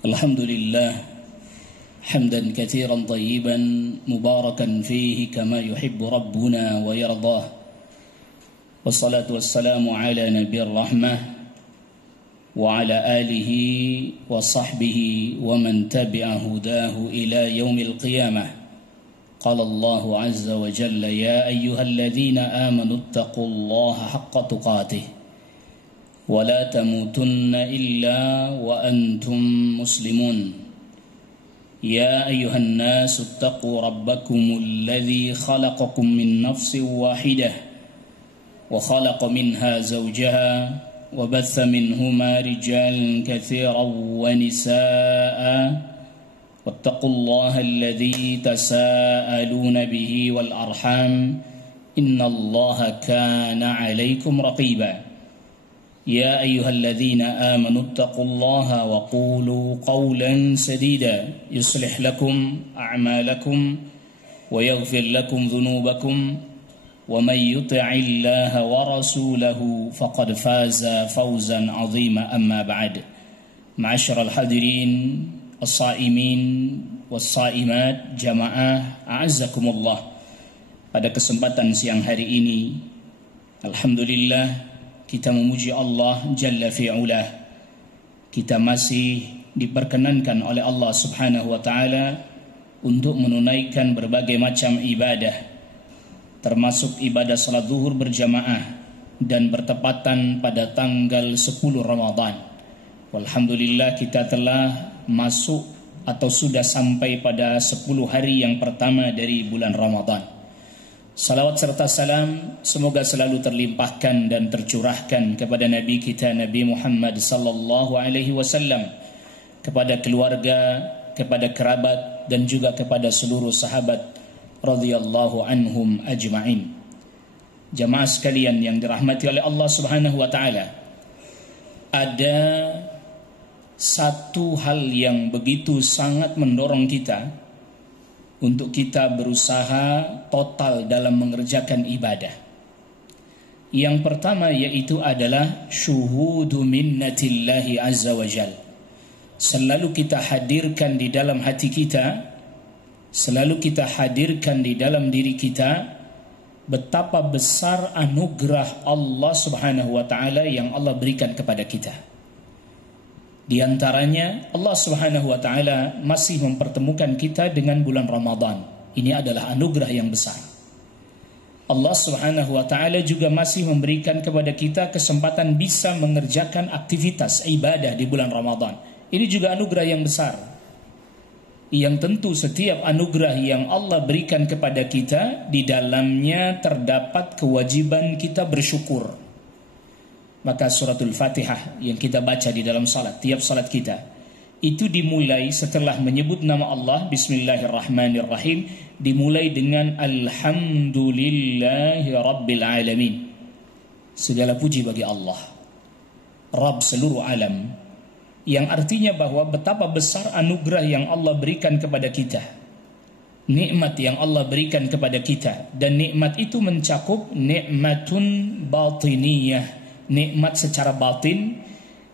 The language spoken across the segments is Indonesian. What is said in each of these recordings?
الحمد لله حمدا كثيرا طيبا مباركا فيه كما يحب ربنا ويرضاه، والصلاة والسلام على نبي الرحمة وعلى آله وصحبه ومن تبع هداه إلى يوم القيامة. قال الله عز وجل: يا أيها الذين آمنوا اتقوا الله حق تقاته ولا تموتن إلا وأنتم مسلمون. يا أيها الناس اتقوا ربكم الذي خلقكم من نفس واحدة وخلق منها زوجها وبث منهما رجالا كثيرا ونساء واتقوا الله الذي تساءلون به والأرحام إن الله كان عليكم رقيبا. يا أيها الذين آمنوا اتقوا الله وقولوا قولا سديدا يصلح لكم أعمالكم ويغفر لكم ذنوبكم ومن يطع الله ورسوله فقد فاز فوزا عظيما. أما بعد، معاشر الحاضرين الصائمين والصائمات jamaah a'azzakumullah. Pada kesempatan siang hari ini, alhamdulillah, kita memuji Allah Jalla fi'ulah. Kita masih diperkenankan oleh Allah Subhanahu wa ta'ala untuk menunaikan berbagai macam ibadah, termasuk ibadah salat zuhur berjamaah dan bertepatan pada tanggal 10 Ramadan. Alhamdulillah, kita telah masuk atau sudah sampai pada 10 hari yang pertama dari bulan Ramadan. Salawat serta salam semoga selalu terlimpahkan dan tercurahkan kepada Nabi kita Nabi Muhammad sallallahu alaihi wasallam, kepada keluarga, kepada kerabat dan juga kepada seluruh sahabat radhiyallahu anhum ajma'in. Jamaah sekalian yang dirahmati oleh Allah Subhanahu wa taala, ada satu hal yang begitu sangat mendorong kita untuk kita berusaha total dalam mengerjakan ibadah. Yang pertama yaitu adalah syuhudu minnatillahi azza wa jal. Selalu kita hadirkan di dalam hati kita, selalu kita hadirkan di dalam diri kita betapa besar anugerah Allah Subhanahu wa taala yang Allah berikan kepada kita. Di antaranya Allah Subhanahu wa taala masih mempertemukan kita dengan bulan Ramadan. Ini adalah anugerah yang besar. Allah Subhanahu wa taala juga masih memberikan kepada kita kesempatan bisa mengerjakan aktivitas ibadah di bulan Ramadan. Ini juga anugerah yang besar. Yang tentu setiap anugerah yang Allah berikan kepada kita, di dalamnya terdapat kewajiban kita bersyukur. Maka suratul Fatihah yang kita baca di dalam salat, tiap salat kita, itu dimulai setelah menyebut nama Allah, Bismillahirrahmanirrahim, dimulai dengan Alhamdulillahi Rabbil Alamin. Segala puji bagi Allah, Rabb seluruh alam, yang artinya bahwa betapa besar anugerah yang Allah berikan kepada kita, nikmat yang Allah berikan kepada kita, dan nikmat itu mencakup nikmatun batiniyah, nikmat secara batin,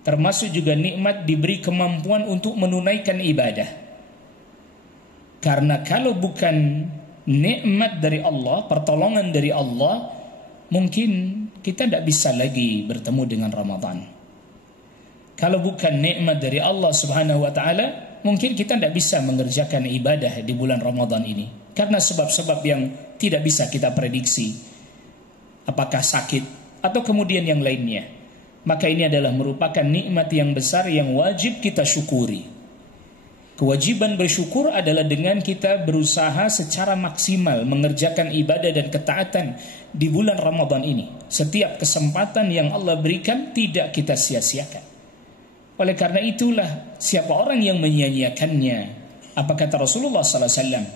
termasuk juga nikmat diberi kemampuan untuk menunaikan ibadah. Karena kalau bukan nikmat dari Allah, pertolongan dari Allah, mungkin kita tidak bisa lagi bertemu dengan Ramadan. Kalau bukan nikmat dari Allah Subhanahu wa taala, mungkin kita tidak bisa mengerjakan ibadah di bulan Ramadan ini, karena sebab-sebab yang tidak bisa kita prediksi, apakah sakit atau kemudian yang lainnya. Maka ini adalah merupakan nikmat yang besar yang wajib kita syukuri. Kewajiban bersyukur adalah dengan kita berusaha secara maksimal mengerjakan ibadah dan ketaatan di bulan Ramadan ini. Setiap kesempatan yang Allah berikan tidak kita sia-siakan. Oleh karena itulah, siapa orang yang menyia-nyiakannya, apa kata Rasulullah sallallahu alaihi wasallam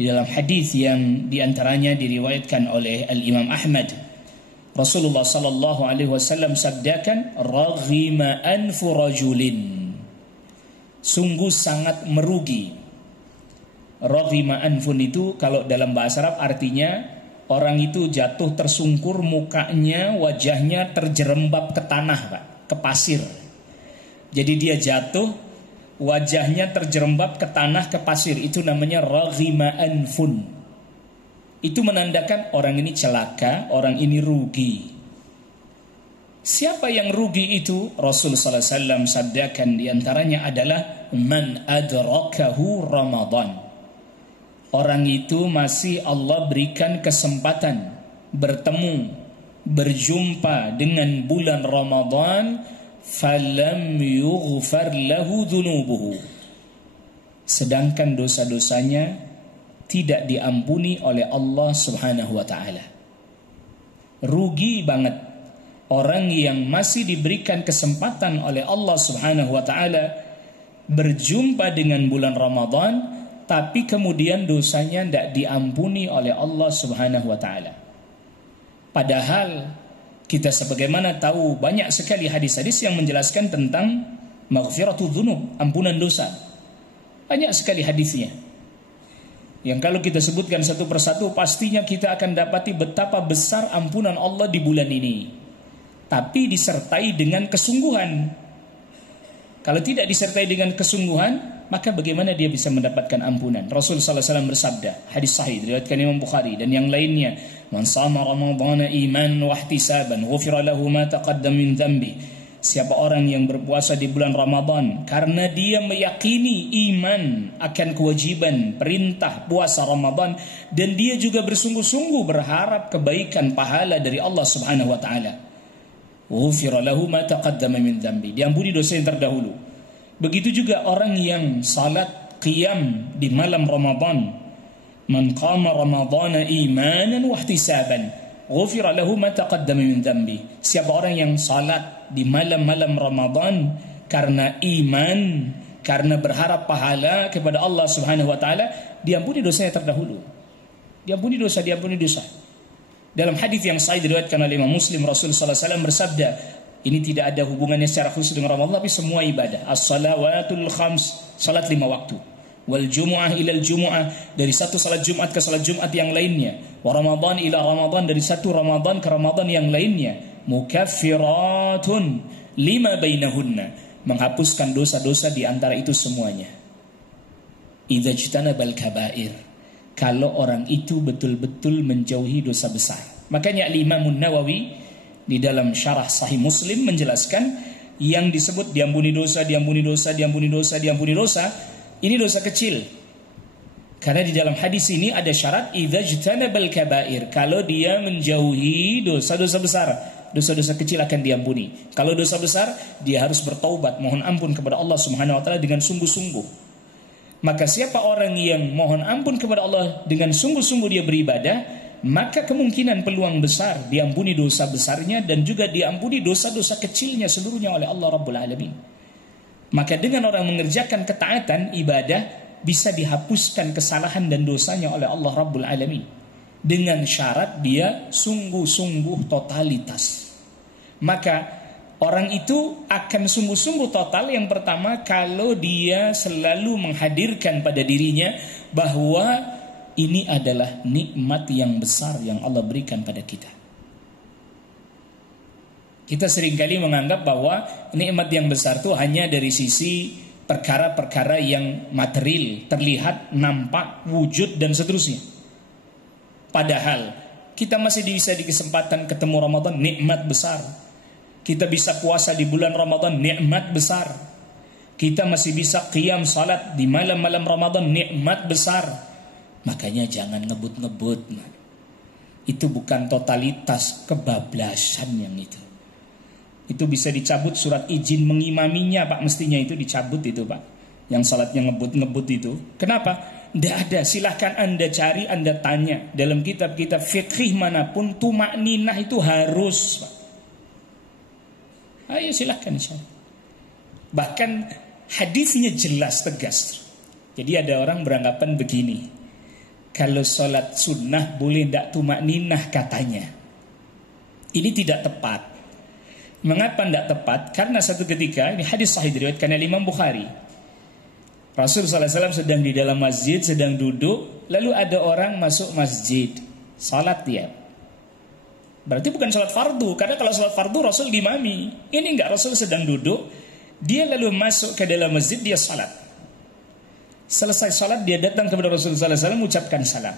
di dalam hadis yang diantaranya diriwayatkan oleh Al-Imam Ahmad, Rasulullah sallallahu alaihi wasallam sabdakan, raghima anfu rajulin, sungguh sangat merugi. Raghima anfun itu kalau dalam bahasa Arab artinya orang itu jatuh tersungkur, mukanya, wajahnya terjerembab ke tanah, Pak, ke pasir. Jadi dia jatuh wajahnya terjerembab ke tanah, ke pasir, itu namanya raghima anfun. Itu menandakan orang ini celaka, orang ini rugi. Siapa yang rugi itu? Rasul sallallahu alaihi wasallam sabdakan diantaranya adalah man adrakahu Ramadan. Orang itu masih Allah berikan kesempatan bertemu, berjumpa dengan bulan Ramadan, falam yughfar lahu dhunubuhu, sedangkan dosa-dosanya tidak diampuni oleh Allah Subhanahu wa taala. Rugi banget orang yang masih diberikan kesempatan oleh Allah Subhanahu wa taala berjumpa dengan bulan Ramadan, tapi kemudian dosanya tidak diampuni oleh Allah Subhanahu wa taala. Padahal kita sebagaimana tahu banyak sekali hadis-hadis yang menjelaskan tentang maghfiratul dzunub, ampunan dosa. Banyak sekali hadisnya. Yang kalau kita sebutkan satu persatu, pastinya kita akan dapati betapa besar ampunan Allah di bulan ini. Tapi disertai dengan kesungguhan. Kalau tidak disertai dengan kesungguhan, maka bagaimana dia bisa mendapatkan ampunan? Rasul sallallahu alaihi wasallam bersabda, hadis sahih diriwayatkan Imam Bukhari dan yang lainnya, "Man shama ramadhana imanan wa ihtisaban, ghufira lahu ma taqaddama min dhanbi." Siapa orang yang berpuasa di bulan Ramadan karena dia meyakini iman akan kewajiban perintah puasa Ramadan, dan dia juga bersungguh-sungguh berharap kebaikan pahala dari Allah Subhanahu wa taala, ghufira lahu ma taqaddama min dhanbi, diampuni dosa yang terdahulu. Begitu juga orang yang salat qiyam di malam Ramadan, man qama ramadhana imanan wa ihtisaban, ghufira lahu ma taqaddama min dhanbi. Siapa orang yang salat di malam-malam Ramadan karena iman, karena berharap pahala kepada Allah Subhanahu wa taala, diampuni dosanya terdahulu. Diampuni dosa. Dalam hadis yang sahih diriwayatkan oleh Imam Muslim, Rasul sallallahu alaihi wasallam bersabda, ini tidak ada hubungannya secara khusus dengan Ramadan, tapi semua ibadah. As-salawatul khams, salat 5 waktu. Wal jumu'ah ilal jumu'ah, dari satu salat Jumat ke salat Jumat yang lainnya. Wa Ramadan ila Ramadan, dari satu Ramadan ke Ramadan yang lainnya. Mukaffiratun lima bainahunna, menghapuskan dosa-dosa di antara itu semuanya. Idza jtanabal kabair, kalau orang itu betul-betul menjauhi dosa besar. Makanya Imam Nawawi di dalam syarah Sahih Muslim menjelaskan yang disebut diampuni dosa, ini dosa kecil. Karena di dalam hadis ini ada syarat idza jtanabal kabair, kalau dia menjauhi dosa-dosa besar, dosa-dosa kecil akan diampuni. Kalau dosa besar, dia harus bertaubat, mohon ampun kepada Allah Subhanahu wa taala dengan sungguh-sungguh. Maka siapa orang yang mohon ampun kepada Allah dengan sungguh-sungguh dia beribadah, maka kemungkinan peluang besar diampuni dosa besarnya dan juga diampuni dosa-dosa kecilnya seluruhnya oleh Allah Rabbul Alamin. Maka dengan orang mengerjakan ketaatan ibadah, bisa dihapuskan kesalahan dan dosanya oleh Allah Rabbul Alamin, dengan syarat dia sungguh-sungguh totalitas. Maka orang itu akan sungguh-sungguh total. Yang pertama, kalau dia selalu menghadirkan pada dirinya bahwa ini adalah nikmat yang besar yang Allah berikan pada kita. Kita seringkali menganggap bahwa nikmat yang besar itu hanya dari sisi perkara-perkara yang material, terlihat, nampak, wujud dan seterusnya. Padahal kita masih bisa di kesempatan ketemu Ramadan, nikmat besar. Kita bisa puasa di bulan Ramadan, nikmat besar. Kita masih bisa qiyam salat di malam-malam Ramadan, nikmat besar. Makanya jangan ngebut-ngebut. Itu bukan totalitas, kebablasan yang itu. Itu bisa dicabut surat izin mengimaminya, Pak, mestinya itu dicabut itu, Pak. Yang salatnya ngebut-ngebut itu. Kenapa? Tidak ada. Silahkan Anda cari, Anda tanya. Dalam kitab-kitab fiqh manapun, tumakninah itu harus, Pak. Ayo silahkan. Bahkan hadisnya jelas, tegas. Jadi ada orang beranggapan begini. Kalau sholat sunnah boleh tidak tumakninah katanya. Ini tidak tepat. Mengapa tidak tepat? Karena satu ketika, ini hadis sahih diriwayatkan oleh Imam Bukhari. Rasul sallallahu alaihi wasallam sedang di dalam masjid, sedang duduk, lalu ada orang masuk masjid, salat dia. Berarti bukan salat fardu, karena kalau salat fardu Rasul dimami. Ini enggak, Rasul sedang duduk, Dia lalu masuk ke dalam masjid, dia salat. Selesai salat dia datang kepada Rasulullah SAW mengucapkan salam.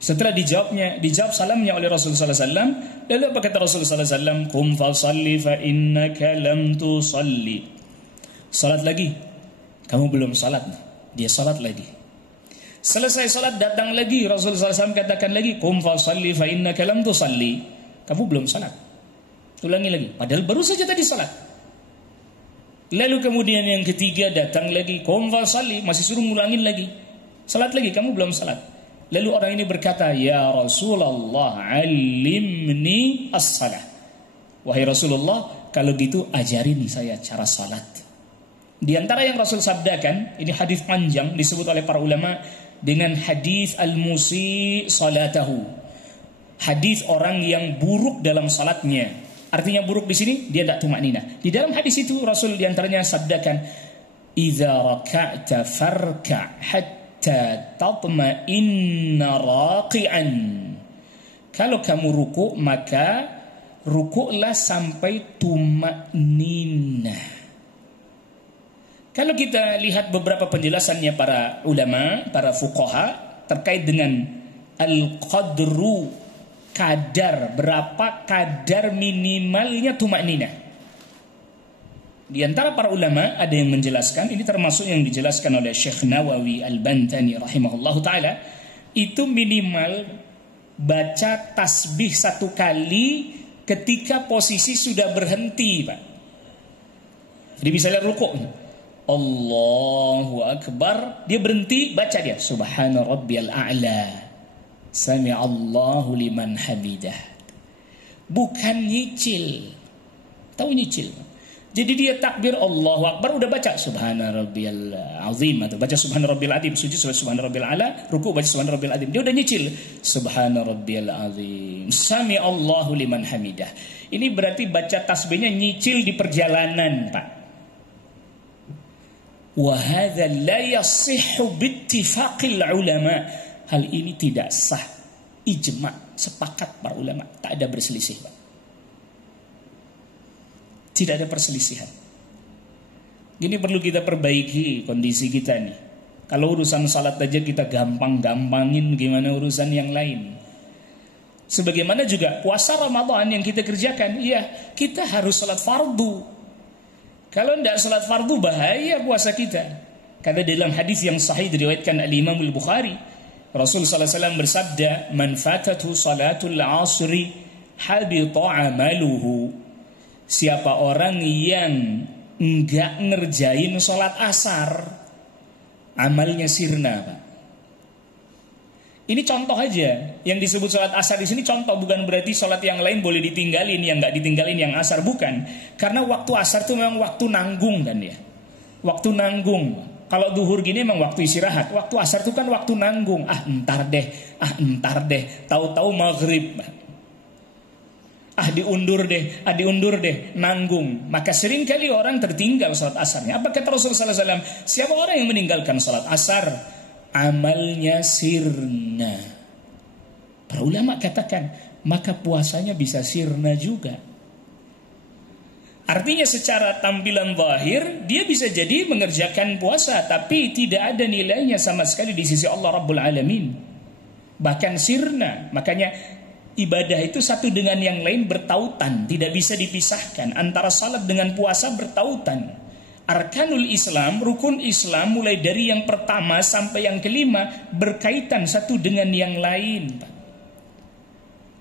Setelah dijawab salamnya oleh Rasulullah SAW, lalu apa kata Rasulullah SAW? Qum fa salli fa innaka lam tusalli. Salat lagi. Kamu belum salat. Dia salat lagi. Selesai salat datang lagi, Rasulullah SAW katakan lagi, Qum fa salli fa innaka lam tusalli. Kamu belum salat. Ulangi lagi. Padahal baru saja tadi salat. Lalu kemudian yang ketiga datang lagi, Qum fa salli, masih suruh ngulangin lagi. Salat lagi, kamu belum salat. Lalu orang ini berkata, Ya Rasulullah, alimni as-salah. Wahai Rasulullah, kalau gitu ajarin saya cara salat. Di antara yang Rasul sabdakan, ini hadis panjang disebut oleh para ulama dengan hadis al-musi salatahu. Hadis orang yang buruk dalam salatnya. Artinya buruk di sini dia tidak tumakninah. Di dalam hadis itu Rasul di antaranya sabdakan, Idza raka'ta farka' hatta tatma'inna raqi'an. Kalau kamu ruku' maka ruku'lah sampai tumakninah. Kalau kita lihat beberapa penjelasannya para ulama, para fuqaha terkait dengan al-qadru, kadar, berapa kadar minimalnya tumakninah. Di antara para ulama ada yang menjelaskan, ini termasuk yang dijelaskan oleh Syekh Nawawi Al-Bantani rahimahullahu taala, itu minimal baca tasbih 1 kali ketika posisi sudah berhenti, Pak. Jadi misalnya rukuk, Allahu Akbar, dia berhenti, baca dia Subhana Rabbiyal A'la, Sami'allahu liman hamidah. Bukan nyicil. Tahu nyicil? Jadi dia takbir Allahu Akbar, udah baca Subhana Rabbiyal Azim, atau baca Subhana Rabbiyal Azim, sujud Subhana Rabbiyal A'la, ruku baca Subhana Rabbiyal Azim. Dia udah nyicil Subhana Rabbiyal Azim, Sami'allahu liman hamidah. Ini berarti baca tasbihnya nyicil di perjalanan, Pak. Wa hadza la yasihhu bittifaqil ulama. Hal ini tidak sah, ijma, sepakat para ulama, tak ada berselisih, Pak. Tidak ada perselisihan. Ini perlu kita perbaiki kondisi kita nih. Kalau urusan salat aja kita gampang-gampangin, gimana urusan yang lain? Sebagaimana juga puasa Ramadan yang kita kerjakan, iya, kita harus salat fardu. Kalau tidak salat fardu bahaya puasa kita. Karena dalam hadis yang sahih diriwayatkan al-Imam al-Bukhari, Rasul sallallahu alaihi wasallam bersabda, "Man fatatu salatul 'asri habita 'amaluhu." Siapa orang yang enggak ngerjain salat asar, amalnya sirna, Pak. Ini contoh aja. Yang disebut salat asar di sini contoh, bukan berarti salat yang lain boleh ditinggalin, yang enggak ditinggalin yang asar, bukan. Karena waktu asar itu memang waktu nanggung kan ya. Waktu nanggung. Kalau duhur gini memang waktu istirahat. Waktu asar itu kan waktu nanggung. Entar deh. Tahu-tahu maghrib. Diundur deh. Nanggung. Maka sering kali orang tertinggal salat asarnya. Apa kata Rasulullah SAW? Siapa orang yang meninggalkan salat asar, amalnya sirna. Para ulama katakan, maka puasanya bisa sirna juga. Artinya secara tampilan zahir dia bisa jadi mengerjakan puasa, tapi tidak ada nilainya sama sekali di sisi Allah Rabbul Alamin. Bahkan sirna. Makanya ibadah itu satu dengan yang lain bertautan, tidak bisa dipisahkan. Antara salat dengan puasa bertautan. Arkanul Islam, rukun Islam mulai dari yang pertama sampai yang kelima berkaitan satu dengan yang lain.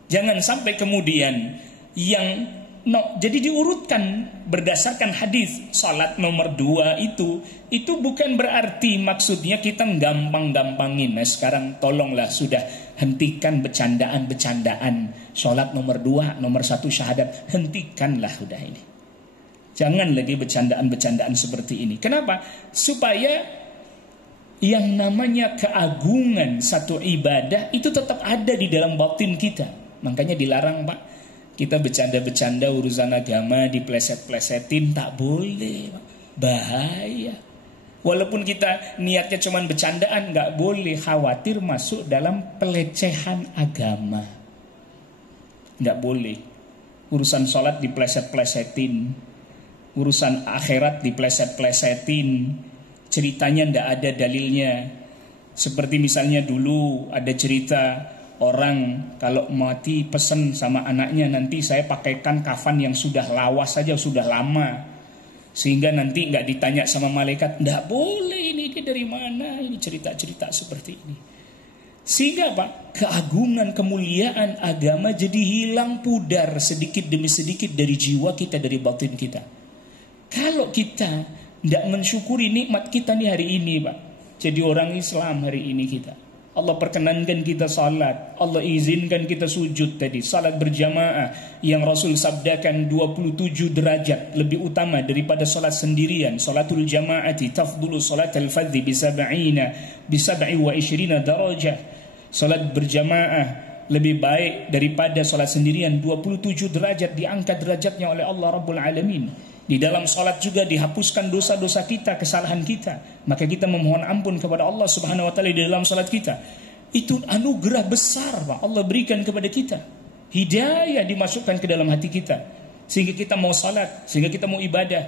Jangan sampai kemudian jadi diurutkan berdasarkan hadis. Salat nomor 2 itu bukan berarti maksudnya kita gampang-gampangin. Nah sekarang tolonglah sudah hentikan bercandaan-bercandaan. Salat nomor 2, nomor 1 syahadat, hentikanlah sudah ini. Jangan lagi bercandaan-bercandaan seperti ini. Kenapa? Supaya yang namanya keagungan satu ibadah itu tetap ada di dalam batin kita. Makanya dilarang, Pak. Kita bercanda-bercanda urusan agama, dipleset-plesetin, tak boleh. Bahaya. Walaupun kita niatnya cuma bercandaan, gak boleh. Khawatir masuk dalam pelecehan agama. Gak boleh. Urusan sholat dipleset-plesetin. urusan akhirat dipleset-plesetin, ceritanya ndak ada dalilnya. Seperti misalnya dulu ada cerita orang kalau mati pesen sama anaknya, nanti saya pakaikan kafan yang sudah lawas saja, sudah lama, sehingga nanti nggak ditanya sama malaikat, ndak boleh ini dari mana, ini cerita-cerita seperti ini. Sehingga Pak, keagungan, kemuliaan agama jadi hilang pudar sedikit demi sedikit dari jiwa kita, dari batin kita. Kalau kita tidak mensyukuri nikmat kita nih hari ini Pak, jadi orang Islam hari ini kita, Allah perkenankan kita salat, Allah izinkan kita sujud tadi, salat berjamaah yang Rasul sabdakan 27 derajat lebih utama daripada salat sendirian. Salatul jamaati tafdulu salatul fardhi bi 27 darajah. Salat berjamaah lebih baik daripada salat sendirian, 27 derajat diangkat derajatnya oleh Allah Rabbul Alamin. Di dalam salat juga dihapuskan dosa-dosa kita, kesalahan kita. Maka kita memohon ampun kepada Allah Subhanahu wa taala di dalam salat kita. Itu anugerah besar Pak Allah berikan kepada kita. Hidayah dimasukkan ke dalam hati kita sehingga kita mau salat, sehingga kita mau ibadah.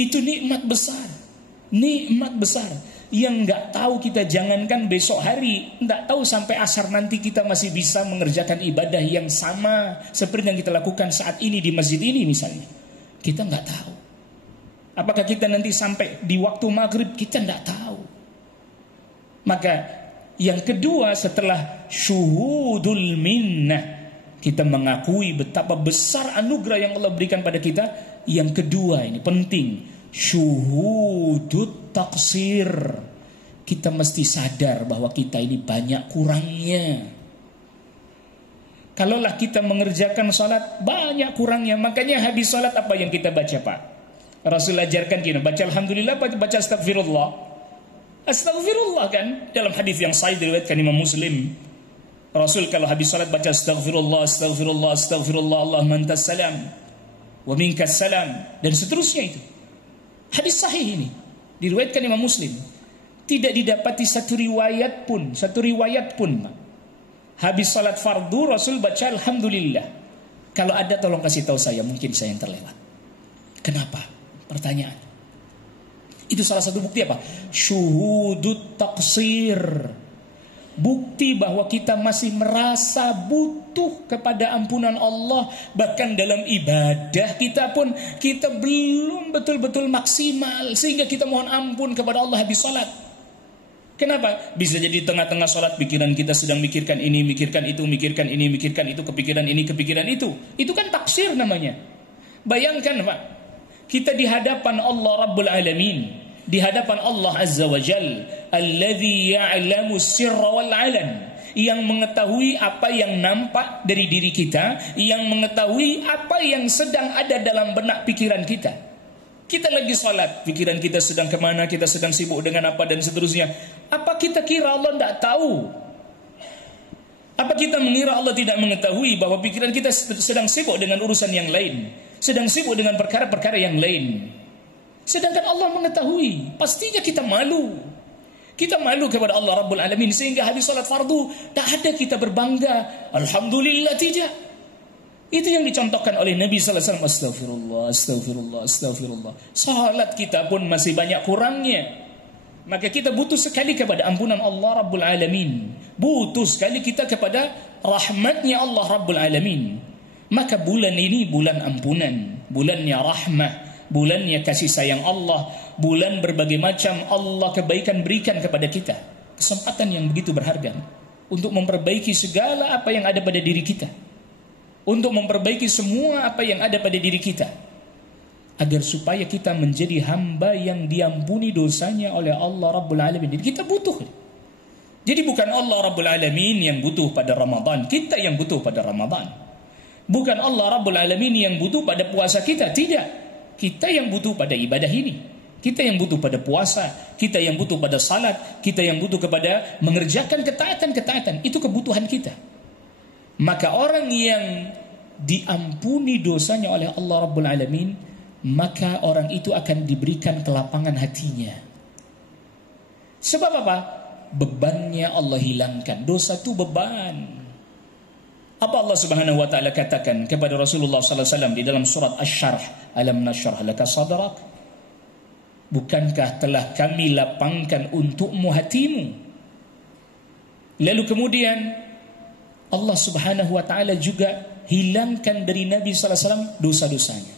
Itu nikmat besar. Nikmat besar yang enggak tahu kita, jangankan besok hari, enggak tahu sampai asar nanti kita masih bisa mengerjakan ibadah yang sama seperti yang kita lakukan saat ini di masjid ini misalnya. Kita nggak tahu. Apakah kita nanti sampai di waktu maghrib, kita nggak tahu. Maka yang kedua setelah syuhudul minnah, kita mengakui betapa besar anugerah yang Allah berikan pada kita. Yang kedua ini penting, syuhudut taksir. Kita mesti sadar bahwa kita ini banyak kurangnya. Kalaulah kita mengerjakan salat banyak kurangnya, makanya habis salat apa yang kita baca Pak? Rasul ajarkan kita baca alhamdulillah, baca astagfirullah. Astagfirullah kan dalam hadis yang sahih diriwayatkan Imam Muslim. Rasul kalau habis salat baca astagfirullah, astagfirullah, astagfirullah, Allahumma antas salam wa minkas salam, dan seterusnya itu. Hadis sahih ini diriwayatkan Imam Muslim. Tidak didapati satu riwayat pun Pak, habis salat fardu Rasul baca alhamdulillah. Kalau ada tolong kasih tahu saya, mungkin saya yang terlewat. Kenapa? Pertanyaan. Itu salah satu bukti apa? Syuhudut taksir. Bukti bahwa kita masih merasa butuh kepada ampunan Allah. Bahkan dalam ibadah kita pun kita belum betul-betul maksimal, sehingga kita mohon ampun kepada Allah habis salat. Kenapa? Bisa jadi tengah-tengah sholat pikiran kita sedang mikirkan ini, mikirkan itu, mikirkan ini, mikirkan itu, kepikiran ini, kepikiran itu. Itu kan taksir namanya. Bayangkan Pak, kita di hadapan Allah Rabbul Alamin, di hadapan Allah Azza wa Jal, alladzi ya'lamu sirra wal alan, yang mengetahui apa yang nampak dari diri kita, yang mengetahui apa yang sedang ada dalam benak pikiran kita. Kita lagi salat, pikiran kita sedang kemana, kita sedang sibuk dengan apa dan seterusnya. Apa kita kira Allah tidak tahu? Apa kita mengira Allah tidak mengetahui bahwa pikiran kita sedang sibuk dengan urusan yang lain, sedang sibuk dengan perkara-perkara yang lain? Sedangkan Allah mengetahui. Pastinya kita malu. Kita malu kepada Allah Rabbul Alamin, sehingga habis salat fardu tak ada kita berbangga, alhamdulillah, tidak. Itu yang dicontohkan oleh Nabi sallallahu alaihi wasallam, astagfirullah, astagfirullah, astagfirullah. Salat kita pun masih banyak kurangnya. Maka kita butuh sekali kepada ampunan Allah Rabbul Alamin. Butuh sekali kita kepada rahmatnya Allah Rabbul Alamin. Maka bulan ini bulan ampunan, bulannya rahmah, bulannya kasih sayang Allah, bulan berbagai macam Allah kebaikan berikan kepada kita. Kesempatan yang begitu berharga untuk memperbaiki segala apa yang ada pada diri kita, untuk memperbaiki semua apa yang ada pada diri kita, agar supaya kita menjadi hamba yang diampuni dosanya oleh Allah Rabbul Alamin. Jadi kita butuh. Jadi bukan Allah Rabbul Alamin yang butuh pada Ramadan, kita yang butuh pada Ramadan. Bukan Allah Rabbul Alamin yang butuh pada puasa kita, tidak. Kita yang butuh pada ibadah ini. Kita yang butuh pada puasa, kita yang butuh pada salat, kita yang butuh kepada mengerjakan ketaatan-ketaatan. Itu kebutuhan kita. Maka orang yang diampuni dosanya oleh Allah Rabbul Alamin, maka orang itu akan diberikan kelapangan hatinya. Sebab apa? Bebannya Allah hilangkan. Dosa itu beban. Apa Allah Subhanahu wa taala katakan kepada Rasulullah sallallahu alaihi wasallam di dalam surat Asy-Syarh Alam nashrah laka sadrak? Bukankah telah kami lapangkan untukmu hatimu? Lalu kemudian Allah Subhanahu wa taala juga hilangkan dari Nabi sallallahu alaihi wasallam dosa-dosanya.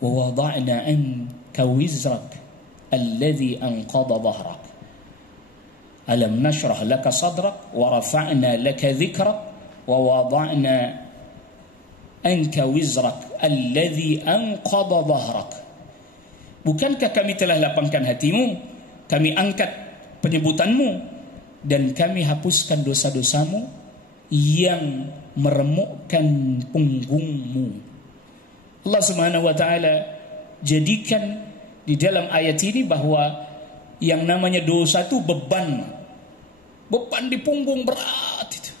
Wa wada'na anka wizrak alladhi anqadha dhahrak. Alam nashrah laka sadrak wa rafa'na laka dhikrak wa wada'na anka wizrak alladhi anqadha dhahrak. Bukankah kami telah lapangkan hatimu, kami angkat penyebutanmu, dan kami hapuskan dosa-dosamu yang meremukkan punggungmu. Allah Subhanahu wa taala jadikan di dalam ayat ini bahwa yang namanya dosa itu beban di punggung berat itu.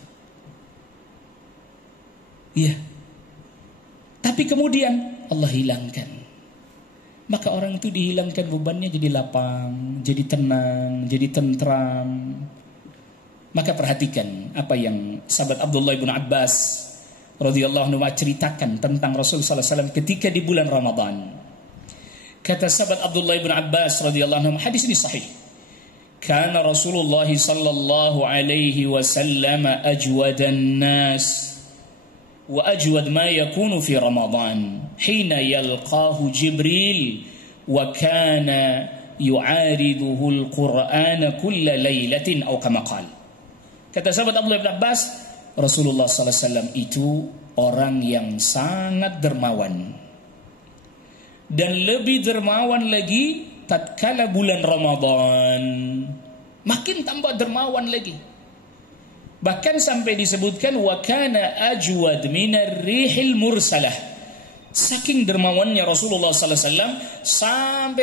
Iya. Tapi kemudian Allah hilangkan. Maka orang itu dihilangkan bebannya, jadi lapang, jadi tenang, jadi tentram. Maka perhatikan apa yang sahabat Abdullah bin Abbas radhiyallahu anhu ceritakan tentang Rasul sallallahu alaihi wasallam ketika di bulan Ramadan. Kata sahabat Abdullah bin Abbas radhiyallahu anhu, hadis ini sahih. Kana Rasulullah sallallahu alaihi wasallam ajwadan nas wa ajwad ma yakunu fi Ramadan hina yalqahu Jibril wa kana yu'ariduhu al-Qur'ana kulla lailatin aw kama qala. Kata sahabat Abdullah bin Abbas, Rasulullah sallallahu alaihi wasallam itu orang yang sangat dermawan. Dan lebih dermawan lagi tatkala bulan Ramadan. Makin tambah dermawan lagi. Bahkan sampai disebutkan wa kana ajwad minar rihil mursalah. Saking dermawannya Rasulullah sallallahu alaihi wasallam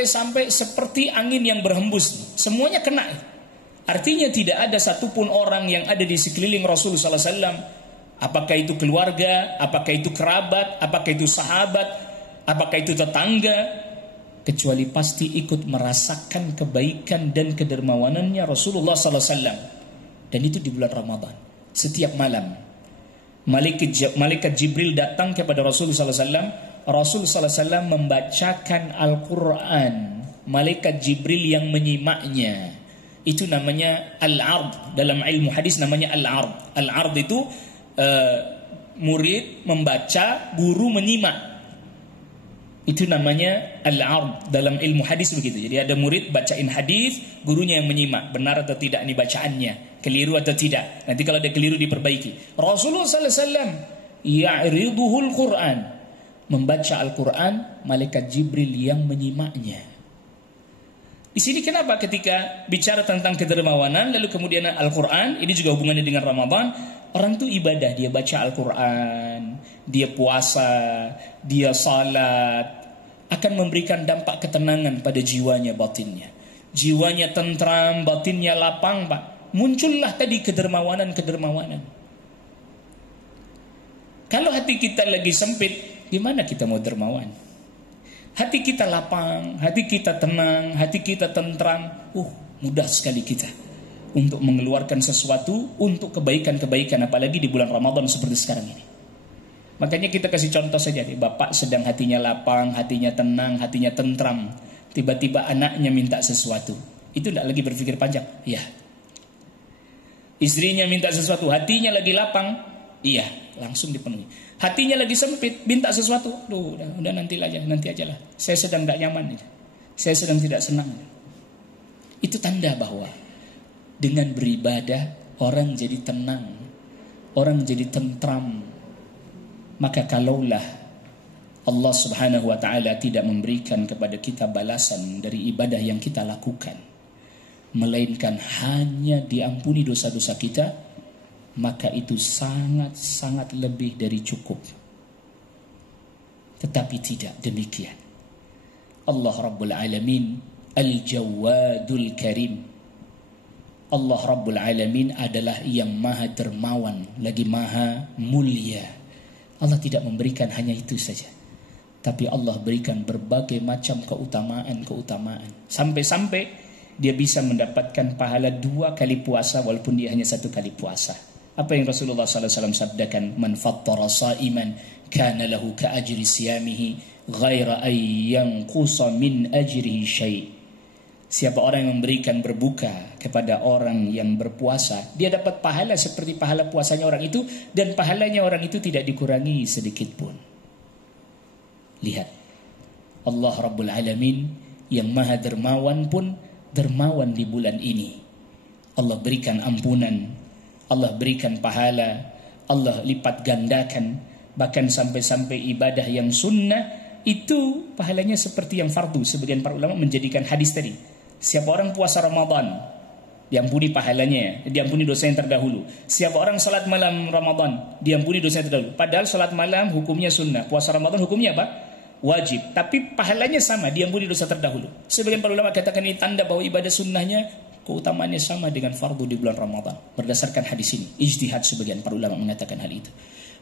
sampai seperti angin yang berhembus, semuanya kena. Artinya tidak ada satupun orang yang ada di sekeliling Rasulullah sallallahu alaihi wasallam, apakah itu keluarga, apakah itu kerabat, apakah itu sahabat, apakah itu tetangga, kecuali pasti ikut merasakan kebaikan dan kedermawanannya Rasulullah sallallahu alaihi wasallam. Dan itu di bulan Ramadan. Setiap malam Malaikat Jibril datang kepada Rasul sallallahu alaihi wasallam. Rasul sallallahu alaihi wasallam membacakan Al-Qur'an. Malaikat Jibril yang menyimaknya. Itu namanya al-ard. Dalam ilmu hadis namanya al-ard. Al-ard itu murid membaca, guru menyimak. Itu namanya al-ard dalam ilmu hadis begitu. Jadi ada murid bacain hadis, gurunya yang menyimak, benar atau tidak ini bacaannya, keliru atau tidak. Nanti kalau ada keliru diperbaiki. Rasulullah sallallahu alaihi wasallam ya'riduhul Qur'an, membaca Al-Qur'an, malaikat Jibril yang menyimaknya. Di sini kenapa ketika bicara tentang kedermawanan lalu kemudian Al-Qur'an, ini juga hubungannya dengan Ramadan. Orang itu ibadah, dia baca Al-Quran, dia puasa, dia salat, akan memberikan dampak ketenangan pada jiwanya, batinnya. Jiwanya tentram, batinnya lapang, Pak. Muncullah tadi kedermawanan. Kalau hati kita lagi sempit, gimana kita mau dermawan? Hati kita lapang, hati kita tenang, hati kita tentram, mudah sekali kita untuk mengeluarkan sesuatu untuk kebaikan-kebaikan, apalagi di bulan Ramadan seperti sekarang ini. Makanya kita kasih contoh saja nih, bapak sedang hatinya lapang, hatinya tenang, hatinya tentram, tiba-tiba anaknya minta sesuatu, itu tidak lagi berpikir panjang, iya. Istrinya minta sesuatu, hatinya lagi lapang, iya, langsung dipenuhi. Hatinya lagi sempit, minta sesuatu, udah nanti aja lah. Saya sedang tidak nyaman, saya sedang tidak senang. Itu tanda bahwa dengan beribadah orang jadi tenang, orang jadi tentram. Maka kalaulah Allah Subhanahu wa taala tidak memberikan kepada kita balasan dari ibadah yang kita lakukan, melainkan hanya diampuni dosa-dosa kita, maka itu sangat-sangat lebih dari cukup. Tetapi tidak demikian. Allah Rabbul Alamin Al-Jawadul Karim. Allah Rabbul Alamin adalah yang maha dermawan, lagi maha mulia. Allah tidak memberikan hanya itu saja, tapi Allah berikan berbagai macam keutamaan. Sampai-sampai dia bisa mendapatkan pahala 2 kali puasa walaupun dia hanya 1 kali puasa. Apa yang Rasulullah SAW sabdakan? Man fattara sa'iman kana lahu ka ajri siyamihi ghaira ay yanqusa min ajrihi syai'. Siapa orang yang memberikan berbuka kepada orang yang berpuasa, dia dapat pahala seperti pahala puasanya orang itu, dan pahalanya orang itu tidak dikurangi sedikit pun. Lihat, Allah Rabbul Alamin yang maha dermawan pun dermawan di bulan ini. Allah berikan ampunan, Allah berikan pahala, Allah lipat gandakan, bahkan sampai-sampai ibadah yang sunnah itu pahalanya seperti yang fardu. Sebagian para ulama menjadikan hadis tadi, siapa orang puasa Ramadan, diampuni pahalanya, diampuni dosa yang terdahulu. Siapa orang salat malam Ramadan, diampuni dosa yang terdahulu. Padahal salat malam hukumnya sunnah, puasa Ramadan hukumnya apa? Wajib. Tapi pahalanya sama, diampuni dosa terdahulu. Sebagian para ulama katakan ini tanda bahwa ibadah sunnahnya keutamaannya sama dengan fardu di bulan Ramadan. Berdasarkan hadis ini, ijtihad sebagian para ulama mengatakan hal itu.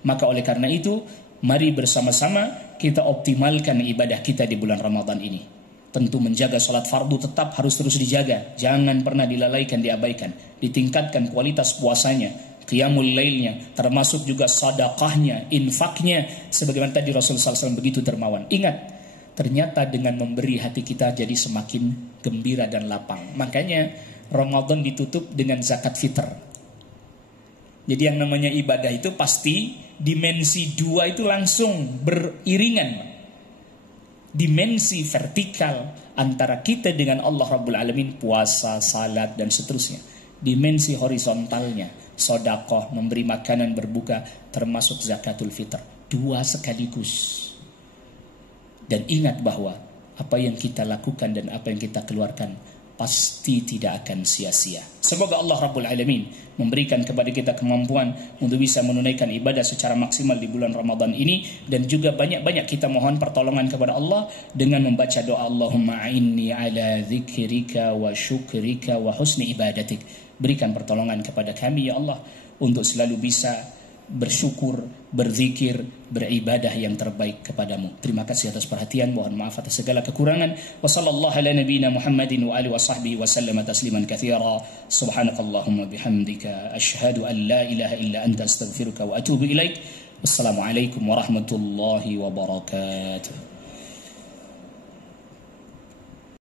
Maka oleh karena itu, mari bersama-sama kita optimalkan ibadah kita di bulan Ramadan ini. Tentu menjaga sholat fardu tetap harus terus dijaga. Jangan pernah dilalaikan, diabaikan. Ditingkatkan kualitas puasanya, qiyamul lailnya, termasuk juga sedekahnya, infaknya. Sebagaimana tadi Rasulullah SAW begitu dermawan. Ingat, ternyata dengan memberi hati kita jadi semakin gembira dan lapang. Makanya Ramadan ditutup dengan zakat fitr. Jadi yang namanya ibadah itu pasti dimensi dua itu langsung beriringan. Dimensi vertikal antara kita dengan Allah Rabbul Alamin, puasa, salat, dan seterusnya. Dimensi horizontalnya, sedekah, memberi makanan berbuka, termasuk zakatul fitr. Dua sekaligus. Dan ingat bahwa apa yang kita lakukan dan apa yang kita keluarkan pasti tidak akan sia-sia. Semoga Allah Rabbul Alamin memberikan kepada kita kemampuan untuk bisa menunaikan ibadah secara maksimal di bulan Ramadan ini, dan juga banyak-banyak kita mohon pertolongan kepada Allah dengan membaca doa Allahumma a'inni ala dzikrika wa syukrika wa husni ibadatik. Berikan pertolongan kepada kami ya Allah untuk selalu bisa bersyukur, berzikir, beribadah yang terbaik kepadamu. Terima kasih atas perhatian, mohon maaf atas segala kekurangan. Wa sallallahu ala nabiyyina Muhammadin wa alihi wa sahbihi wa sallama tasliman katsira. Subhanakallahumma bihamdika asyhadu an la ilaha illa anta astaghfiruka wa atubu ilaik. Wassalamualaikum warahmatullahi wabarakatuh.